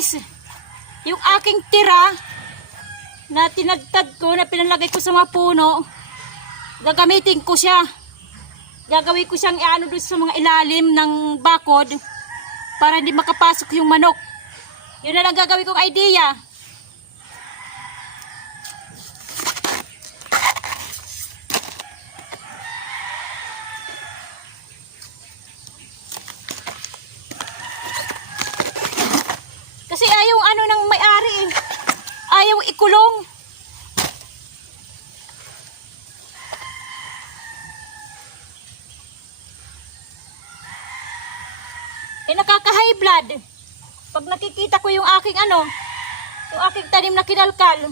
guys, yung aking tira na tinagtad ko, na pinalagay ko sa mga puno, gagamitin ko siya. Gagawin ko siyang ano doon sa mga ilalim ng bakod para hindi makapasok yung manok. Yun na lang gagawin kong idea. Kasi ayaw ano ng may-ari eh. Ayaw ikulong. Eh nakaka-high blood. Pag nakikita ko yung aking ano, yung aking tanim na kinalkal.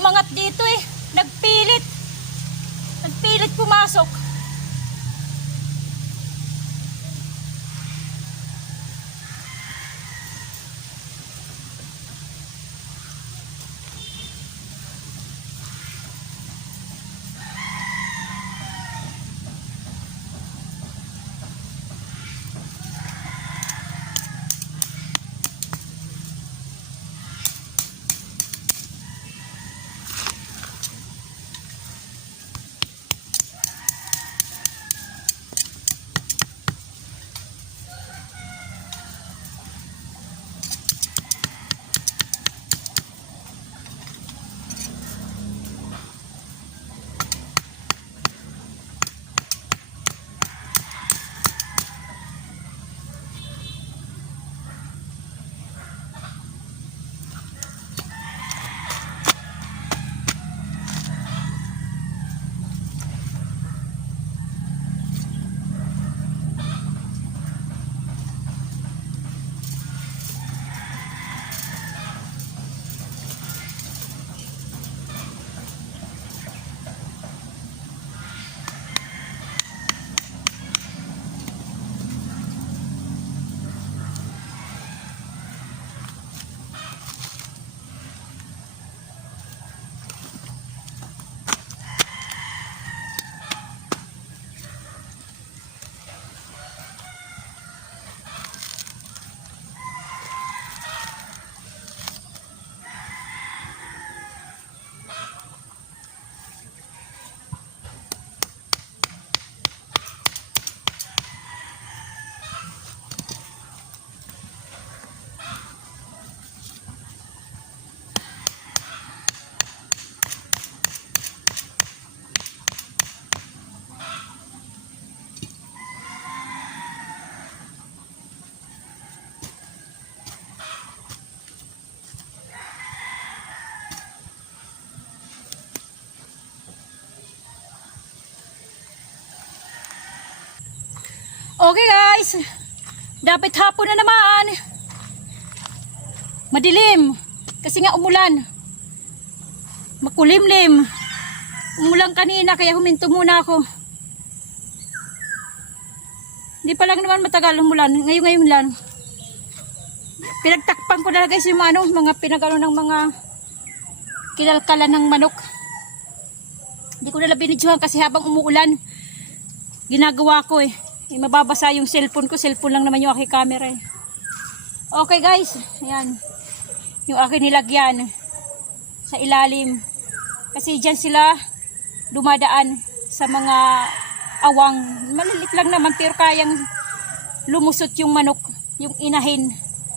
Umangat dito eh. Nagpilit. Nagpilit pumasok. Okay guys, dapat hapon na naman. Madilim, kasi nga umulan. Makulimlim. Umulan kanina kaya huminto muna ako. Hindi pa lang naman matagal umulan, ngayon ngayon lang. Pinagtakpan ko na guys yung ano, mga pinagano ng mga kilalkalan ng manok. Hindi ko na binidyohan kasi habang umuulan, ginagawa ko eh. Eh, mababasa yung cellphone ko. Cellphone lang naman yung aking camera eh. Okay guys. Ayan. Yung aking nilagyan. Sa ilalim. Kasi dyan sila dumadaan sa mga awang. Malilit lang naman pero kayang lumusot yung manok. Yung inahin.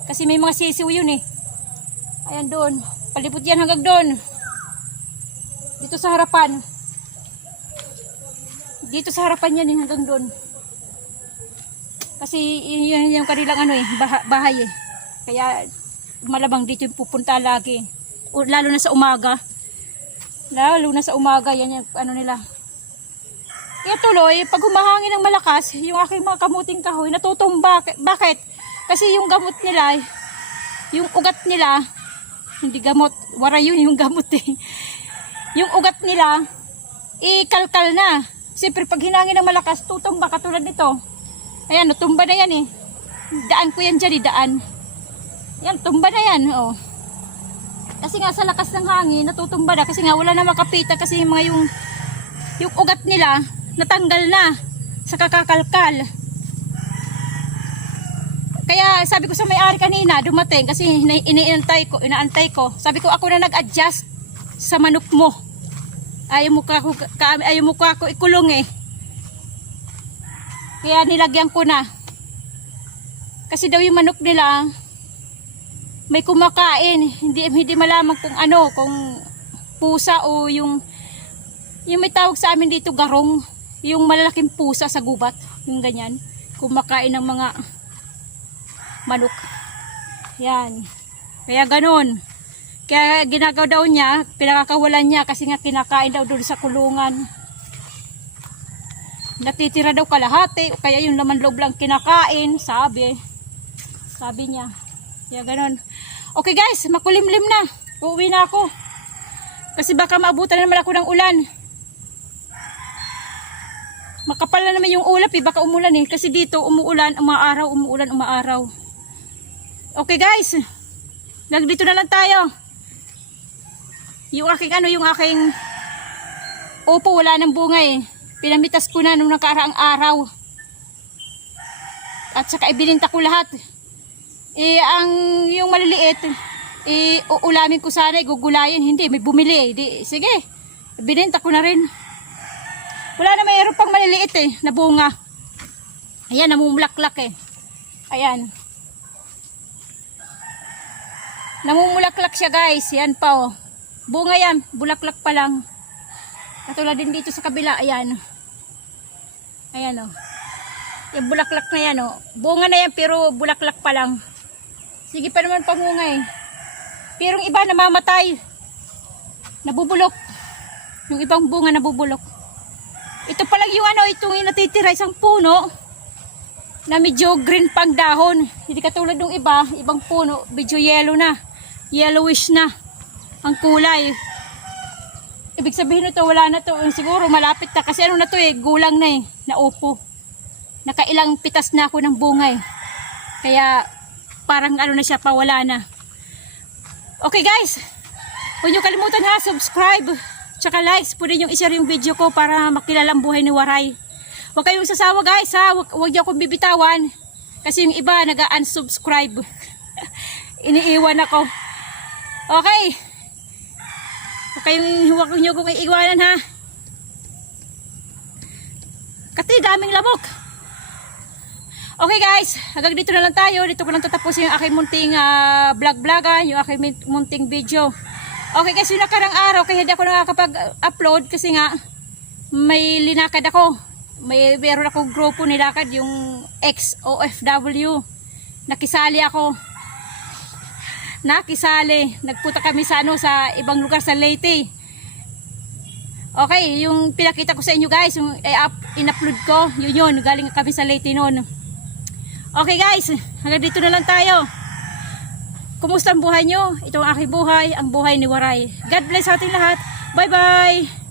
Kasi may mga sisiw yun eh. Ayan doon. Palipot yan hanggang doon. Dito sa harapan. Dito sa harapan yan eh, hanggang doon. Kasi yun, yun yung kanilang ano eh, baha- bahay eh. Kaya malabang dito yung pupunta lagi. Lalo na sa umaga. Lalo na sa umaga, yan yung ano nila. Kaya tuloy, pag humahangin ng malakas, yung aking mga kamuting kahoy, natutumba. Bakit? Kasi yung gamot nila, yung ugat nila, hindi gamot, wara yun yung gamot eh. Yung ugat nila, ikalkal na. Siyempre, pag hinangin ng malakas, tutumba katulad nito. Ayan, natumba na yan eh. Daan ko yan dyan, eh, daan. Yan, tumba na yan, oh. Kasi nga sa lakas ng hangin, natutumba na. Kasi nga wala na makapita kasi yung mga yung, yung ugat nila, natanggal na sa kakakalkal. Kaya sabi ko sa may-ari kanina, dumating kasi iniintay ko, inaantay ko. Sabi ko ako na nag-adjust sa manok mo. Ayaw mo ka ayaw mo ka ako ikulong eh. Kaya nilagyan ko na. Kasi daw yung manok nila may kumakain. Hindi hindi malaman kung ano, kung pusa o yung yung may tawag sa amin dito garong, yung malalaking pusa sa gubat, yung ganyan. Kumakain ng mga manok. Yan. Kaya ganun. Kaya ginagawa daw niya, pinakakawalan niya kasi nga kinakain daw doon sa kulungan natitira daw kalahati o kaya yung laman loob lang kinakain, sabi. Sabi niya. Kaya ganun. Okay guys, makulimlim na. Uuwi na ako. Kasi baka maabutan na naman ako ng ulan. Makapal na naman yung ulap eh, baka umulan eh. Kasi dito umuulan, umaaraw, umuulan, umaaraw. Okay guys, nagdito na lang tayo. Yung aking ano, yung aking upo, wala nang bunga eh. Pinamitas ko na nung nakaraang araw. At saka ibininta ko lahat. Eh, ang yung maliliit, eh, uulamin ko sana, gugulayin. Hindi, may bumili eh. Di, sige, bininta ko na rin. Wala na mayroon pang maliliit eh, na bunga. Ayan, namumulaklak eh. Ayan. Namumulaklak siya guys. Yan pa oh. Bunga yan, bulaklak pa lang. Katulad din dito sa kabila, ayan. Ayan oh. Yung bulaklak na yan oh. Bunga na yan pero bulaklak pa lang. Sige pa naman pamunga eh. Pero yung iba namamatay. Nabubulok. Yung ibang bunga nabubulok. Ito pa lang yung ano, itong yung natitira isang puno na medyo green pang dahon. Hindi katulad ng iba, ibang puno, medyo yellow na. Yellowish na ang kulay. Ibig sabihin nito, wala na to. Siguro malapit na kasi ano na to eh, gulang na eh, naupo. Nakailang pitas na ako ng bunga eh. Kaya parang ano na siya, pawala na. Okay guys, huwag niyo kalimutan ha, subscribe. Tsaka likes, pwede nyo i-share yung video ko para makilala ang buhay ni Waray. Huwag kayong sasawa guys ha, huwag, huwag niyo akong bibitawan. Kasi yung iba nag-unsubscribe. Iniiwan ako. Okay. Huwag kayong huwag niyo kong iiwanan ha. Kasi daming lamok. Okay guys, hanggang dito na lang tayo. Dito ko lang tatapusin yung aking munting ah, vlog-vlogan, yung aking munting video. Okay guys, yung nakarang araw, kaya hindi ako nakakapag-upload kasi nga may linakad ako. May meron akong grupo nilakad, yung ex-OFW. Nakisali ako. Nakisali. Nagpunta kami sa ano sa ibang lugar sa Leyte. Okay, yung pinakita ko sa inyo guys, yung i-up, in-upload ko, yun yun, galing kami sa Leyte noon. Okay guys, hanggang dito na lang tayo. Kumusta ang buhay nyo? Ito ang aking buhay, ang buhay ni Waray. God bless sa ating lahat. Bye bye!